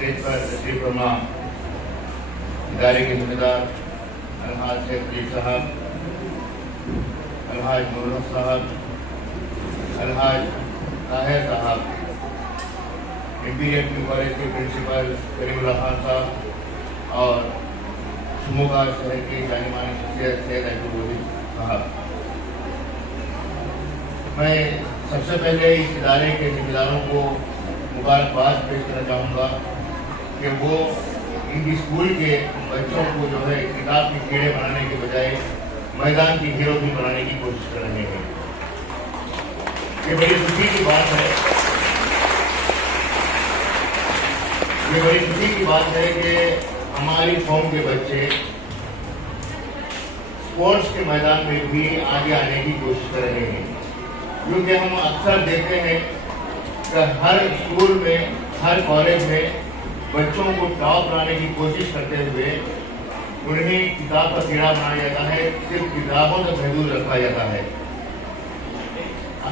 Stage पर तशरीफ फरमा इदारे के जिम्मेदार अलहाज शेख अली साहब, अलहाज नूरुल साहब, अलहाज ताहिर साहब, इंपीरियल कॉलेज के प्रिंसिपल करीमुल्लाह खान साहब और शुमोगा शहर के जाने मानी शख्सियत सैयद अब्दुल साहब। मैं सबसे पहले इस इदारे के जिम्मेदारों को मुबारकबाद पेश करना चाहूँगा कि वो इनकी स्कूल के बच्चों को जो है किताब के कीड़े बनाने के बजाय मैदान की हीरो भी बनाने की कोशिश कर रहे हैं। ये बड़ी खुशी की बात है, ये बड़ी खुशी की बात है कि हमारी कौम के बच्चे स्पोर्ट्स के मैदान में भी आगे आने की कोशिश कर रहे हैं, क्योंकि हम अक्सर देखते हैं कि हर स्कूल में, हर कॉलेज में बच्चों को टॉप लाने की कोशिश करते हुए उन्हें किताब का कीड़ा बनाया जाता है, सिर्फ किताबों तक महदूद रखा जाता है।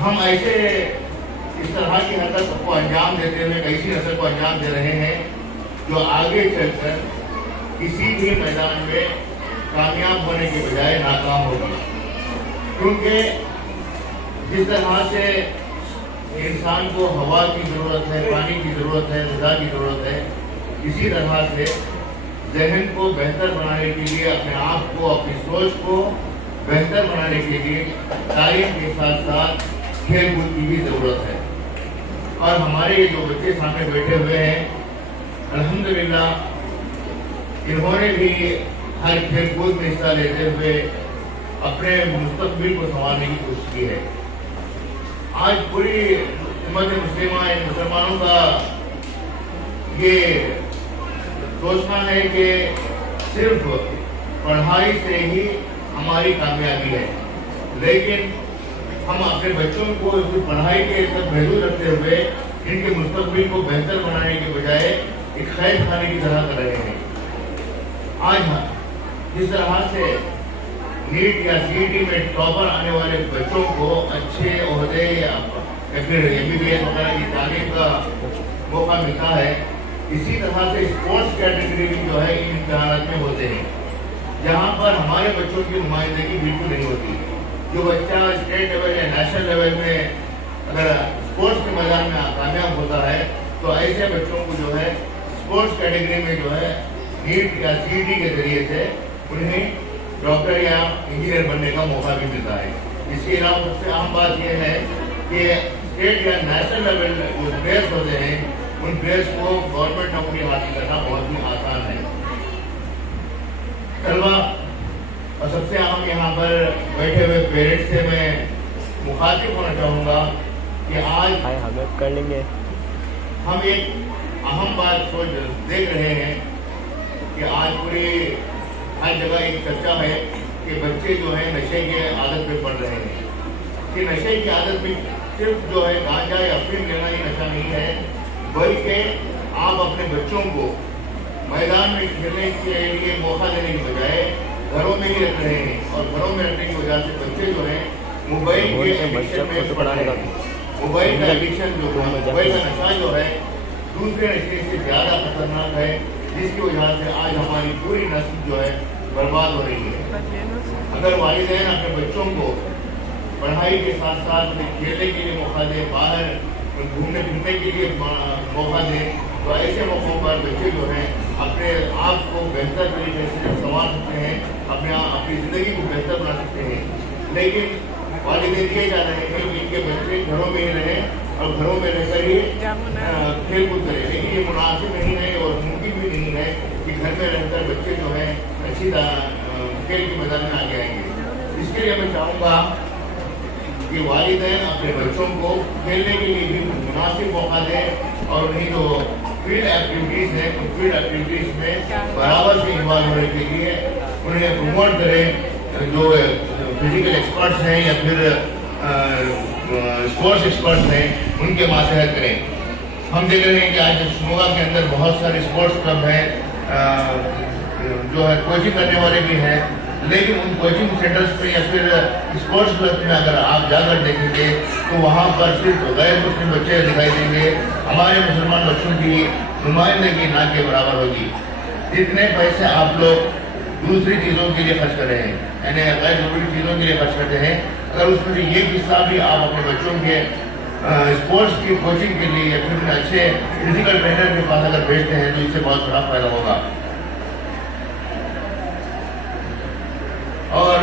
हम ऐसे इस तरह की हरकत को अंजाम देते हुए ऐसी नस्ल को अंजाम दे रहे हैं जो आगे चलकर किसी भी मैदान में कामयाब होने के बजाय नाकाम होगी, क्योंकि जिस तरह से इंसान को हवा की जरूरत है, पानी की जरूरत है, ग़िज़ा की जरूरत है, इसी तरह से ज़हन को बेहतर बनाने के लिए, अपने आप को, अपनी सोच को बेहतर बनाने के लिए तालीम के साथ साथ खेल कूद की भी जरूरत है। और हमारे ये जो बच्चे सामने बैठे हुए हैं, अल्हम्दुलिल्लाह इन्होंने भी हर खेल कूद में हिस्सा लेते हुए अपने मुस्तक़बिल को संवारने की कोशिश की है। आज पूरी उम्मत मुस्लिमा मुसलमानों का ये सोचना है कि सिर्फ पढ़ाई से ही हमारी कामयाबी है, लेकिन हम अपने बच्चों को पढ़ाई के तक महदूद रखते हुए इनके मुस्तक़बिल को बेहतर बनाने के बजाय एक खैर खाने की तरह कर रहे हैं। आज जिस तरह से नीट या सीईटी में टॉपर आने वाले बच्चों को अच्छे ओहदे या फिर MBBS वगैरह की तालीम का मौका मिलता है, इसी तरह से स्पोर्ट्स कैटेगरी भी जो है इन इम्तिहानात में होते हैं, जहाँ पर हमारे बच्चों की नुमाइंदगी बिल्कुल नहीं होती। जो बच्चा स्टेट लेवल या नेशनल लेवल में अगर स्पोर्ट्स के मैदान में कामयाब होता है, तो ऐसे बच्चों को जो है स्पोर्ट्स कैटेगरी में जो है नीट या सीईटी के जरिए से उन्हें डॉक्टर या इंजीनियर बनने का मौका भी मिलता है। इसके अलावा सबसे अहम बात यह है कि स्टेट या नेशनल लेवल जो प्लेयर्स होते हैं, उन प्लेयर्स को गवर्नमेंट नौकरी हासिल करना बहुत ही आसान है। तलबा और सबसे अहम यहाँ पर बैठे हुए पेरेंट्स से मैं मुखातिब होना चाहूँगा कि आज कर लेंगे। हम एक अहम बात सोच देख रहे हैं कि आज पूरी हर जगह एक चर्चा है कि बच्चे जो है नशे के आदत में पड़ रहे हैं। कि नशे की आदत में सिर्फ जो है गांजा या अफीम लेना ही नशा नहीं है, बल्कि आप अपने बच्चों को मैदान में खेलने के लिए मौका देने की बजाय घरों में ही रख रहे हैं, और घरों में रखने की वजह से बच्चे जो है मोबाइल के एडिक्शन में पड़ रहे हैं। मोबाइल का एडिक्शन जो है, मोबाइल का नशा जो है दूसरे नशे से ज़्यादा खतरनाक है, जिसकी वजह से आज हमारी पूरी नस्ल जो है बर्बाद हो रही है। अगर वालिदैन अपने बच्चों को पढ़ाई के साथ साथ खेलने के लिए मौका दें, बाहर घूमने फिरने के लिए मौका दें, तो ऐसे मौक़ों पर बच्चे जो हैं अपने आप को बेहतर तरीके से संवार सकते हैं, अपनी ज़िंदगी को बेहतर बना सकते हैं। लेकिन वालिदैन ये चाह रहे हैं कि इनके बच्चे घरों में ही रहें और घरों में रहकर ही खेल कूद करें, लेकिन ये मुनासिब नहीं है और मुमकिन भी नहीं है कि घर में रहकर बच्चे जो हैं अच्छी खेल के मैदान में आगे आएंगे। इसके लिए मैं चाहूँगा कि वालिदैन अपने बच्चों को खेलने के लिए भी मुनासिब मौका दें और उन्हें जो फील्ड एक्टिविटीज़ हैं, उन फील्ड एक्टिविटीज़ में बराबर से इन्वॉल्व होने के लिए उन्हें प्रमोट करें। जो फिजिकल एक्सपर्ट्स हैं या फिर स्पोर्ट्स एक्सपर्ट्स हैं, उनके मातहत करें। हम देख रहे हैं कि आज शिमोगा के अंदर बहुत सारे स्पोर्ट्स क्लब हैं, जो है कोचिंग करने वाले भी हैं, लेकिन उन कोचिंग सेंटर्स पे या फिर स्पोर्ट्स क्लब में अगर आप जाकर देखेंगे तो वहाँ पर सिर्फ गैर मुस्लिम बच्चे दिखाई देंगे। हमारे मुसलमान बच्चों की नुमाइंदगी ना के बराबर होगी। जितने पैसे आप लोग दूसरी चीजों के लिए खर्च कर रहे हैं, यानी गैर जरूरी चीजों के लिए खर्च करते हैं, अगर उसमें से ये हिस्सा भी आप अपने बच्चों के स्पोर्ट्स की कोचिंग के लिए या फिर अच्छे फिजिकल ट्रेनर के पास अगर भेजते हैं तो इससे बहुत बड़ा फायदा होगा। और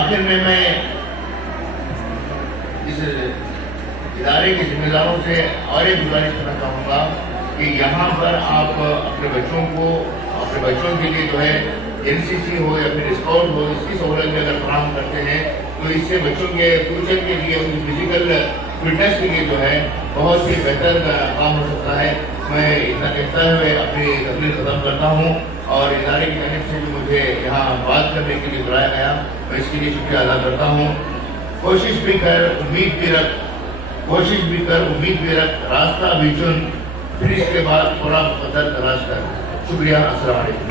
आखिर में मैं इस इदारे के जिम्मेदारों से और एक गुजारिश करना चाहूँगा कि यहाँ पर आप अपने बच्चों के लिए जो है एनसीसी हो या फिर स्काउट हो, इसकी सहूलत भी अगर फराहम करते हैं तो इससे बच्चों के फ्यूचर के लिए, उनकी फिजिकल फिटनेस के लिए जो है बहुत ही बेहतर काम हो सकता है। मैं इतना कहता हुए अपनी तकरीर खत्म करता हूँ और इदारे की तरफ से भी मुझे यहाँ बात करने के लिए बुलाया गया, मैं इसके लिए शुक्रिया अदा करता हूँ। कोशिश भी कर उम्मीद भी रख, रास्ता भी चुन, फिर इसके बाद थोड़ा मुकद्दर तलाश कर। शुक्रिया, अस्सलाम वालेकुम।